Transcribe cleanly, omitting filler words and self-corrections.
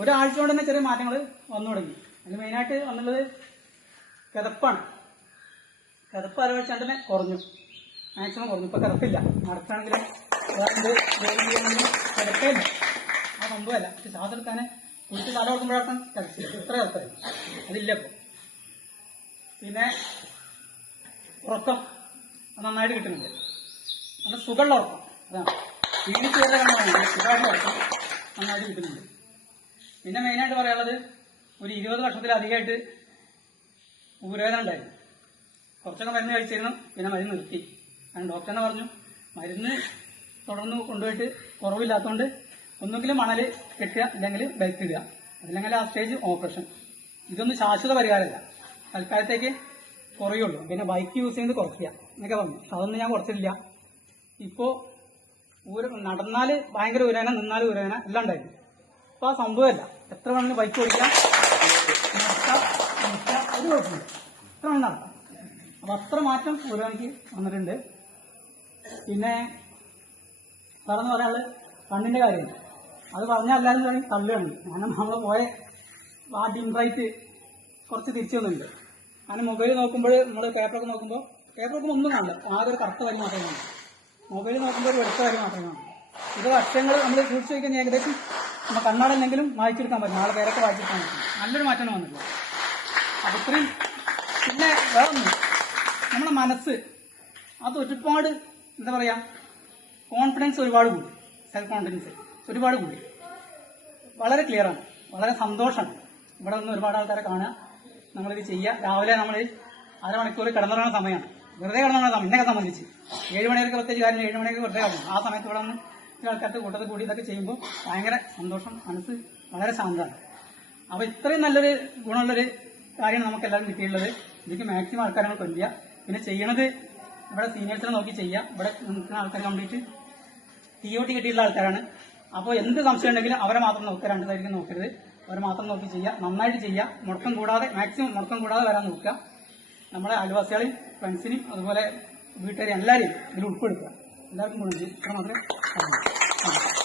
ഒരാഴ്ച കൊണ്ട് തന്നെ ചെറിയ മാറ്റങ്ങൾ വന്നു തുടങ്ങി. അതിൽ മെയിനായിട്ട് വന്നുള്ളത് കിതപ്പാണ്. കിതപ്പ് ആലോചിച്ചാൽ തന്നെ കുറഞ്ഞു, മാക്സിമം കുറഞ്ഞു. ഇപ്പൊ കിടപ്പില്ല, നടക്കുകയാണെങ്കിലും കിടക്കയില്ല, ആ സംഭവമല്ല. പക്ഷെ ശ്വാസം എടുക്കാൻ കുളിച്ച് തല കൊടുക്കുമ്പോഴാണ് കിടച്ചില്ല, ഇത്ര കിടപ്പായി അതില്ല ഇപ്പൊ. പിന്നെ ഉറക്കം നന്നായിട്ട് കിട്ടുന്നുണ്ട്, നല്ല സുഖമുള്ള ഉറക്കം. അതാണ് ക്ഷീണിച്ച് വരെ കണ്ടാൽ സുഖമായിട്ടുള്ള ഉറക്കം നന്നായിട്ട് കിട്ടുന്നുണ്ട്. പിന്നെ മെയിനായിട്ട് പറയാനുള്ളത്, ഒരു 20 വർഷത്തിലധികമായിട്ട് ഊരവേദന ഉണ്ടായിരുന്നു. കുറച്ചൊക്കെ മരുന്ന് കഴിച്ചിരുന്നു, പിന്നെ മരുന്ന് നിർത്തി. കാരണം ഡോക്ടർ തന്നെ പറഞ്ഞു, മരുന്ന് തുടർന്ന് കൊണ്ടുപോയിട്ട് കുറവില്ലാത്തതുകൊണ്ട് ഒന്നുകിലും മണൽ കെട്ടുക, അല്ലെങ്കിൽ ബൈക്ക് ഇടുക, അല്ലെങ്കിൽ ആ സ്റ്റേജ് ഓപ്പറേഷൻ. ഇതൊന്നും ശാശ്വത പരിഹാരമല്ല, തൽക്കാലത്തേക്ക് കുറയുള്ളൂ. പിന്നെ ബൈക്ക് യൂസ് ചെയ്യുന്നത് കുറയ്ക്കുക എന്നൊക്കെ പറഞ്ഞു. അതൊന്നും ഞാൻ കുറച്ചിട്ടില്ല. ഇപ്പോൾ നടന്നാൽ ഭയങ്കര ഉരവേദന, നിന്നാൽ ഉരവേദന എല്ലാം ഉണ്ടായിരുന്നു. അപ്പോൾ ആ സംഭവമല്ല, എത്ര വേണമെങ്കിലും ബൈക്ക് ഓടിക്കാം, ഒരു കുഴപ്പമില്ല, എത്ര വേണം നടക്കാം. അപ്പം അത്ര മാറ്റം ഉരവേദനയ്ക്ക് വന്നിട്ടുണ്ട്. പിന്നെ പറഞ്ഞ് പറയാനുള്ളത് കണ്ണിൻ്റെ കാര്യമാണ്. അത് പറഞ്ഞാൽ എല്ലാവരും തുടങ്ങി തള്ളുകയാണ്. കാരണം നമ്മൾ പോയ ആ ഡിം റൈറ്റ് കുറച്ച് തിരിച്ചു വന്നിട്ടുണ്ട്. കാരണം മൊബൈൽ നോക്കുമ്പോൾ, നമ്മൾ പേപ്പറൊക്കെ നോക്കുമ്പോൾ ഒന്നും കാണില്ല, ആകെ ഒരു കറുത്ത വരി മാത്രമേ കാണൂ. മൊബൈൽ നോക്കുമ്പോൾ ഒരു വെളുത്ത വരി മാത്രമേ കാണൂ. ഇത് അക്ഷരങ്ങൾ നമ്മൾ സൂക്ഷിച്ച് വയ്ക്കാൻ ഏകദേശം നമ്മൾ കണ്ണാടെന്തെങ്കിലും വായിച്ചെടുക്കാൻ പറ്റും, നാളെ പേരൊക്കെ വായിച്ചെടുക്കാൻ പറ്റും. നല്ലൊരു മാറ്റമാണ് വന്നിട്ടുള്ളത്. അപ്പം ഇത്രയും. പിന്നെ വേറെ ഒന്നും, നമ്മുടെ മനസ്സ് അത് ഒരുപാട് എന്താ പറയുക, കോൺഫിഡൻസ് ഒരുപാട് കൂടി, സെൽഫ് കോൺഫിഡൻസ് ഒരുപാട് കൂടി. വളരെ ക്ലിയറാണ്, വളരെ സന്തോഷമാണ്. ഇവിടെ നിന്ന് ഒരുപാട് ആൾക്കാരെ കാണുക, നമ്മളിത് ചെയ്യുക. രാവിലെ നമ്മൾ അരമണിക്കൂർ കിടന്നുറങ്ങുന്ന സമയമാണ്, വെറുതെ കിടന്നുറങ്ങുന്ന സമയം. എന്നെ സംബന്ധിച്ച് 7 മണിയൊക്കെ പ്രത്യേകിച്ച് കാര്യം, 7 മണിയൊക്കെ വെറുതെ കിടന്നു. ആ സമയത്ത് ഇവിടെ നിന്ന് ചില ആൾക്കാർക്ക് കൂട്ടത്തിൽ കൂടി ഇതൊക്കെ ചെയ്യുമ്പോൾ ഭയങ്കര സന്തോഷം, മനസ്സ് വളരെ ശാന്തമാണ്. അപ്പോൾ ഇത്രയും നല്ലൊരു ഗുണമുള്ളൊരു കാര്യമാണ് നമുക്ക് എല്ലാവരും കിട്ടിയിട്ടുള്ളത്. ഇതിക്ക് മാക്സിമം ആൾക്കാരെ കൊല്ലുക. പിന്നെ ചെയ്യണത് ഇവിടെ സീനിയേഴ്സിനെ നോക്കി ചെയ്യുക. ഇവിടെ നിൽക്കുന്ന ആൾക്കാർ കംപ്ലീറ്റ് TOT കിട്ടിയിട്ടുള്ള ആൾക്കാരാണ്. അപ്പോൾ എന്ത് സംശയം ഉണ്ടെങ്കിലും അവരെ മാത്രം നോക്കുക, 2 സൈഡിലേക്ക് നോക്കരുത്, അവരെ മാത്രം നോക്കി ചെയ്യുക, നന്നായിട്ട് ചെയ്യുക. മുടക്കം കൂടാതെ, മാക്സിമം മുടക്കം കൂടാതെ വരാൻ നോക്കുക. നമ്മളെ അയൽവാസികളെയും ഫ്രണ്ട്സിനെയും അതുപോലെ വീട്ടുകാരെയും എല്ലാവരെയും ഇതിൽ ഉൾപ്പെടുത്തുക. എല്ലാവർക്കും ഗുണം ചെയ്യും. ഇത്ര മാത്രമേ